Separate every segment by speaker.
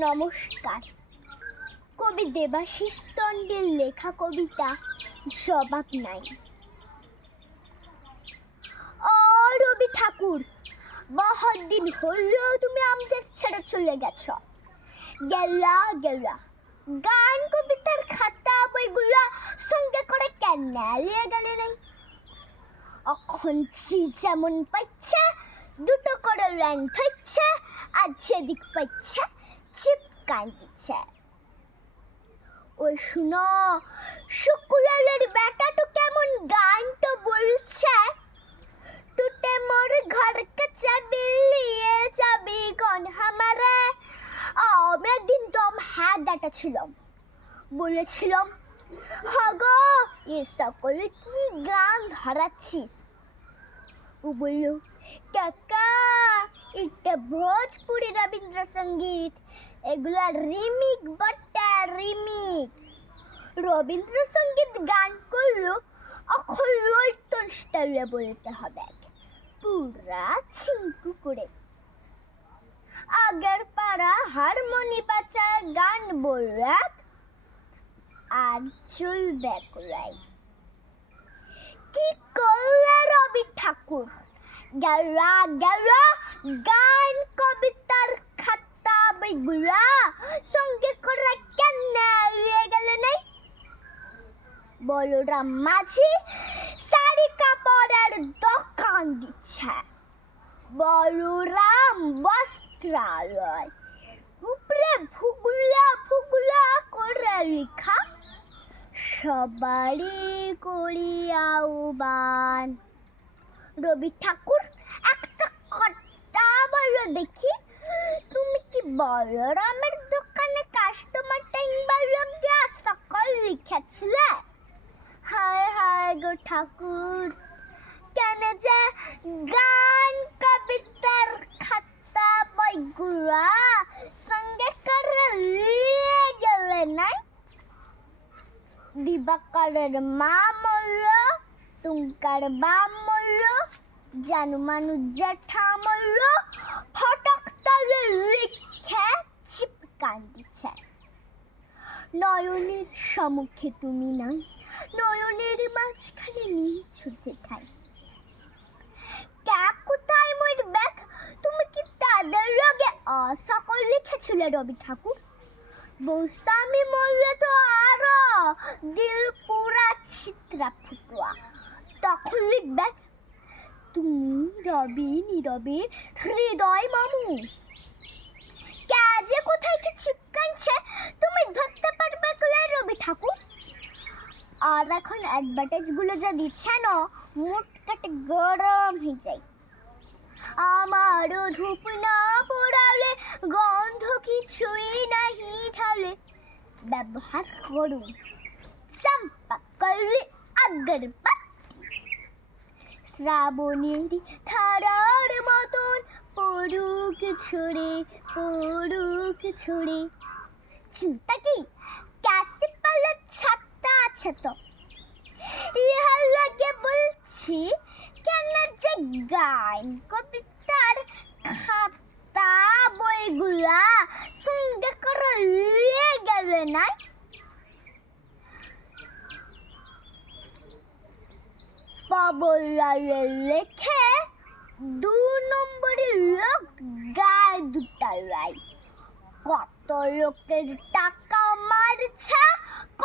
Speaker 1: নমস্কার। কবি দেবাশিস তন্ডের লেখা কবিতা জবাব নাই। ও রবি ঠাকুর বহুত দিন হলো তুমি আমাদের ছেড়ে চলে গেছ। গেলা গেলা, গান কবিতার খাতা বইগুলা সঙ্গে করে কেন নিয়ে গেলে নাই। অখন জি যেমন পাচ্ছে, দুটো করে র্যাঙ্ক হচ্ছে, আর যেদিক পাচ্ছে চিপ কান দিচ্ছে ওই শুনো শুক্লালের বেটা তো কেমন গান তো বলছে, টুটে মোর ঘর কে চাবি লিয়ে যাবি কোন হামারে আমি একদিন দম হ্যাঁ ডাটা ছিলাম বলেছিলাম, হগো, এ সকলে কি গান ধরাচ্ছিস? ও বলল, কাকা এটা ভোজপুরি রবীন্দ্রসঙ্গীত। এগুলা রিমিক, বট্টা রিমিক। রবীন্দ্রসঙ্গীত গান করল অখন রৈতন স্টাইলে বলতে হবে। পুরা ছিঙ্কু করে। আগের পাড়া হারমোনি বাচ্চার গান বলরাত, আর চলবে কোলাই কি করলে রবি ঠাকুর? গেলা গেলা গান, কবিতার খাতা বইগুলা সঙ্গে করে কেন নিয়ে গেলে নাই। বলরাম মাঝি শাড়ি কাপড়ের দোকান দিচ্ছে। বলরাম বস্ত্রালয়। উপরে ফুগুলা ফুগুলা করে লেখা, সবারই করিয়াও বান রবি ঠাকুর কথা বলো দেখি। তুমি কি বলরামের দোকানে কাস্টমার টাইম বলো গিয়া সকল লিখেছিলে? হায় হায় গো ঠাকুর। কেন যে গান, কবিতার খাতা বইগুলা সঙ্গে করে নিয়ে গেলে নাই দিবাকরের মা মরল তুঙ্কার বাপ মরল জানু মানু জ্যাঠা মরল ফটক তলে লিখে চিপকান দিচ্ছে নয়নের সম্মুখে তুমি নাই, নয়নের মাঝখানে নিয়েছো যেঠাই ক্যাক কোথায় মোর ব্যাগ, তুমি কি তাদের রগে অসকল লিখেছিলে রবি ঠাকুর? বৌস্বামী মরলে তো আরও দিল পুরা চিত্রা ফুটুয়া। তখন লিখবে তুমি রবি নীরবে হৃদয় মামু। কাজে কোথায় কি চিপকানছে তুমি ধরতে পারবে কোলে রবি ঠাকুর। আর এখন অ্যাডভার্টাইজগুলো যা দিচ্ছে না, মুট কাটে গরম হয়ে যায়। আমারও ধূপ না পোড়ালে, গন্ধ কিছুই নাহি ঢালে। ব্যবহার করুন। চম্পা করলে আগরবাতি শ্রাবণের ধারার মতন পড়ুক ছড়ে পড়ুক ছড়ে। চিন্তা কি? ক্যাসিপালের পাল্লা ছাত্তা আছে তো? ইহার লাগে বলছি, কেন যে গান কবিতার খাতা বইগুলা সঙ্গে করে নিয়ে গেলে নাই বাবলারে লেখে দু নম্বরের লোক গায়ে দুটা লাই কত লোকের টাকা মারছে,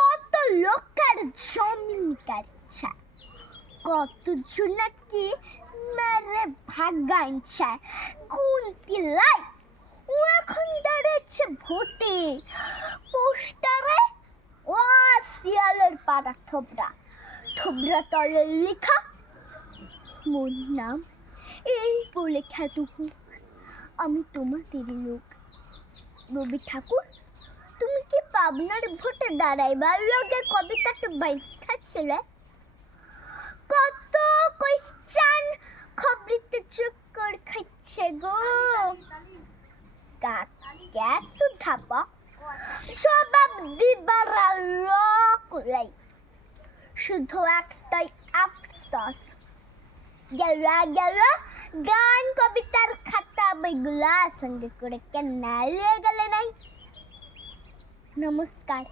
Speaker 1: কত লোকের জমিন কাটছে। কত নাকি মেরে ভাগাইছে কুন্তি লাই ও এখন দাঁড়াচ্ছে ভোটে? পোস্টারে ও শিয়ালের পাড়া থোবরা। থোবরা তলে লেখা। মোর নাম এই বলে খ্যাতু আমি তোমাদের লোক। রবি ঠাকুর, তুমি কি পাবনার ভোটে দাঁড়াইবার লগে কবিতাটা বাইঠা ছিলে? কত কোয়েশ্চান খবরিতে চক্কর খাচ্ছে গো। কাকা সুধাপা? জবাব দিবার রকলাই শুধু একটাই আফসোস। গেলা গেল গান, কবিতার খাতা, বইগুলা সঙ্গে করে কেন নিয়ে গেলে নাই? নমস্কার।